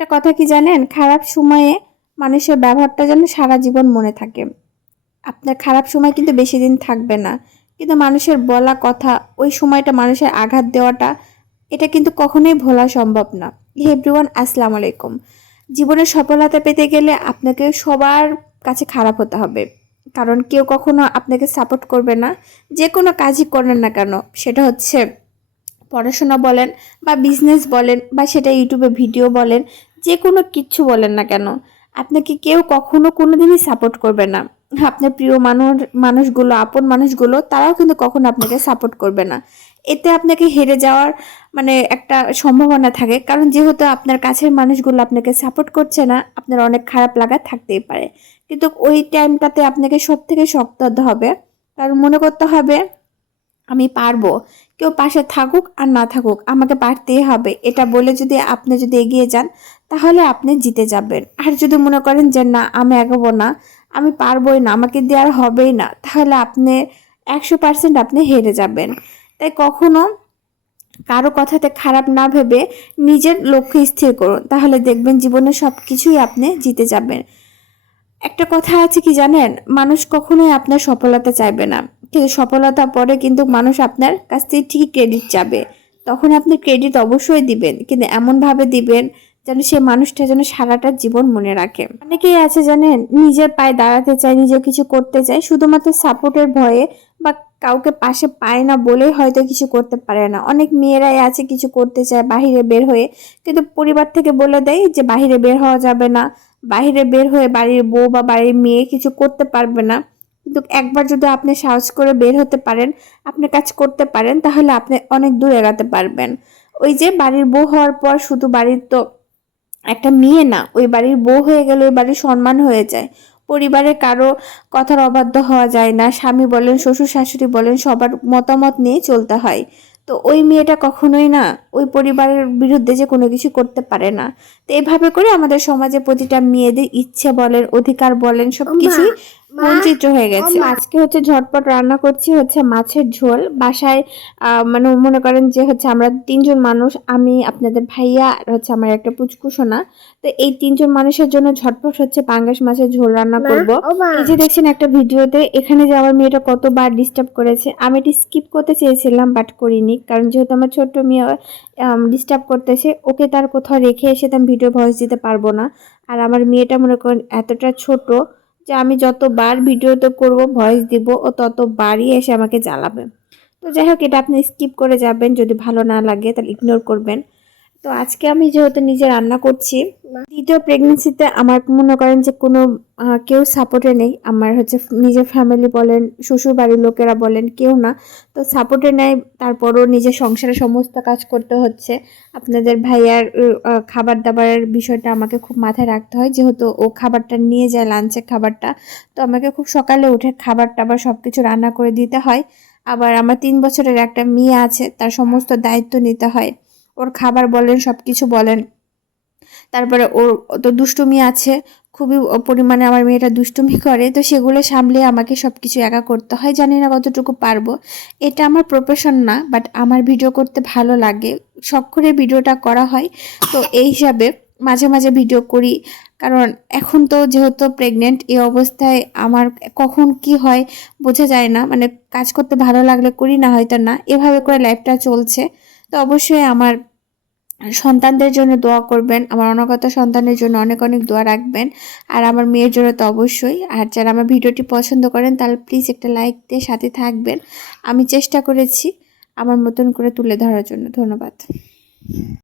একটা কথা কি জানেন, খারাপ সময়ে মানুষের ব্যবহারটা যেন সারা জীবন মনে থাকে। আপনার খারাপ সময় কিন্তু বেশি দিন থাকবে না, কিন্তু মানুষের বলা কথা, ওই সময়টা মানুষের আঘাত দেওয়াটা, এটা কিন্তু কখনোই ভোলা সম্ভব না। হে এভরিওয়ান, আসসালামু আলাইকুম। জীবনের সফলতা পেতে গেলে আপনাকে সবার কাছে খারাপ হতে হবে, কারণ কেউ কখনো আপনাকে সাপোর্ট করবে না। যে কোনো কাজই করেন না কেন, সেটা হচ্ছে পড়াশোনা বলেন বা বিজনেস বলেন বা সেটা ইউটিউবে ভিডিও বলেন, যে কোনো কিচ্ছু বলেন না কেন, আপনাকে কেউ কখনো কোনোদিনই সাপোর্ট করবে না। আপনার প্রিয় মানুষগুলো, আপন মানুষগুলো, তারাও কিন্তু কখনো আপনাকে সাপোর্ট করবে না। এতে আপনাকে হেরে যাওয়ার একটা সম্ভাবনা থাকে, কারণ যেহেতু আপনার কাছের মানুষগুলো আপনাকে সাপোর্ট করছে না, আপনার অনেক খারাপ লাগা থাকতেই পারে। কিন্তু ওই টাইমটাতে আপনাকে সব থেকে শক্ত হতে হবে, কারণ মনে করতে হবে আমি পারবো। কেউ পাশে থাকুক আর না থাকুক, আমাকে পারতেই হবে, এটা বলে আপনি এগিয়ে যান, তাহলে আপনি জিতে যাবেন। আর যদি মনে করেন যে না, আমি এগোবো না, আমি পারবোই না, আমাকে দেওয়ার হবেই না, তাহলে আপনি 100% আপনি হেরে যাবেন। তাই কখনো কারো কথাতে খারাপ না ভেবে নিজের লক্ষ্য স্থির করুন, তাহলে দেখবেন জীবনে সব কিছুই আপনি জিতে যাবেন। একটা কথা আছে কি জানেন, মানুষ কখনোই আপনার সফলতা চাইবে না, কিন্তু সফলতা পরে কিন্তু মানুষ আপনার কাছ থেকে ঠিকই ক্রেডিট চাবে। তখন আপনি ক্রেডিট অবশ্যই দিবেন, কিন্তু এমন ভাবে দিবেন যেন সে মানুষটা যেন সারাটা জীবন মনে রাখে। অনেকেই আছে জানেন, নিজের পায়ে দাঁড়াতে চায়, নিজে কিছু করতে চায়, শুধুমাত্র সাপোর্টের ভয়ে বা কাউকে পাশে পায় না বলেই হয়তো কিছু করতে পারে না। অনেক মেয়েরাই আছে কিছু করতে চায় বাহিরে বের হয়ে, কিন্তু পরিবার থেকে বলে দেয় যে বাহিরে বের হওয়া যাবে না, বাইরে বের হয়ে বাড়ির বউ বা বাড়ির মেয়ে কিছু করতে পারবে না। কিন্তু একবার যদি আপনি সাহস করে বের হতে পারেন, আপনি কাজ করতে পারেন, তাহলে আপনি অনেক দূর এগাতে পারবেন। ওই যে বাড়ির বউ হওয়ার পর শুধু বাড়ির তো একটা মেয়ে না, ওই বাড়ির বউ হয়ে গেলে ওই বাড়ির সম্মান হয়ে যায়। পরিবারের কারো কথার অবাধ্য হওয়া যায় না, স্বামী বলেন শ্বশুর শাশুড়ি বলেন সবার মতামত নিয়ে চলতে হয়। তো ওই মেয়েটা কখনোই না ওই পরিবারের বিরুদ্ধে যে কোনো কিছু করতে পারে না। তো এভাবে করে আমাদের সমাজে প্রতিটা মেয়েদের ইচ্ছে বলেন, অধিকার বলেন, সবকিছুই বঞ্চিত হয়ে গেছে। আজকে হচ্ছে ঝটপট রান্না করছি হচ্ছে মাছের ঝোল বাসায়। মনে করেন যে হচ্ছে আমরা 3জন মানুষ, আমি, আপনাদের ভাইয়া আর হচ্ছে আমার একটা পুচকু সোনা। তো এই 3জন মানুষের জন্য ঝটপট হচ্ছে পাঙ্গাস মাছের ঝোল রান্না করব। এই যে দেখছেন একটা ভিডিওতে, এখানে যে আমার মেয়েটা কতবার ডিস্টার্ব করেছে, আমি এটি স্কিপ করতে চেয়েছিলাম বাট করিনি, কারণ যেহেতু আমার ছোট্ট মেয়ে ডিস্টার্ব করতেছে, ওকে তার কোথাও রেখে এসে তো আমি ভিডিও ভয়েস দিতে পারবো না। আর আমার মেয়েটা মনে করেন এতটা ছোট যে আমি যতবার ভিডিওতে করব ভয়েস দিব, ও ততবারই এসে আমাকে জ্বালাবে। তো যাই হোক, এটা আপনি স্কিপ করে যাবেন, যদি ভালো না লাগে তাহলে ইগনোর করবেন। তো আজকে আমি যেহেতু নিজে রান্না করছি, দ্বিতীয় প্রেগনেন্সিতে আমার মনে করেন যে কোনো কেউ সাপোর্টে নেই, আমার হচ্ছে নিজের ফ্যামিলি বলেন, শ্বশুর বাড়ির লোকেরা বলেন, কেউ না। তো সাপোর্টে নেই, তারপরও নিজের সংসারে সমস্ত কাজ করতে হচ্ছে। আপনাদের ভাইয়ার খাবার দাবারের বিষয়টা আমাকে খুব মাথায় রাখতে হয়, যেহেতু ও খাবারটা নিয়ে যায় লাঞ্চে খাবারটা। তো আমাকে খুব সকালে উঠে খাবার টাবার সব কিছু রান্না করে দিতে হয়। আবার আমার 3 বছরের একটা মেয়ে আছে, তার সমস্ত দায়িত্ব নিতে হয়, ওর খাবার বলেন, সব কিছু বলেন। তারপরে ওর তো দুষ্টুমি আছে, খুবই পরিমাণে আমার মেয়েটা দুষ্টুমি করে, তো সেগুলো সামলে আমাকে সব কিছু একা করতে হয়। জানি না কতটুকু পারবো, এটা আমার প্রফেশন না, বাট আমার ভিডিও করতে ভালো লাগে, শখ করে ভিডিওটা করা হয়। তো এই হিসাবে মাঝে মাঝে ভিডিও করি, কারণ এখন তো যেহেতু প্রেগনেন্ট, এই অবস্থায় আমার কখন কি হয় বোঝা যায় না। কাজ করতে ভালো লাগলে করি, না হয়তো না, এভাবে করে লাইফটা চলছে। তো অবশ্যই আমার সন্তানদের জন্য দোয়া করবেন, আমার অনাগত সন্তানের জন্য অনেক অনেক দোয়া রাখবেন, আর আমার মেয়ের জন্য তো অবশ্যই। আর যারা আমার ভিডিওটি পছন্দ করেন তাহলে প্লিজ একটা লাইক দিয়ে সাথে থাকবেন। আমি চেষ্টা করেছি আমার মতন করে তুলে ধরার জন্য। ধন্যবাদ।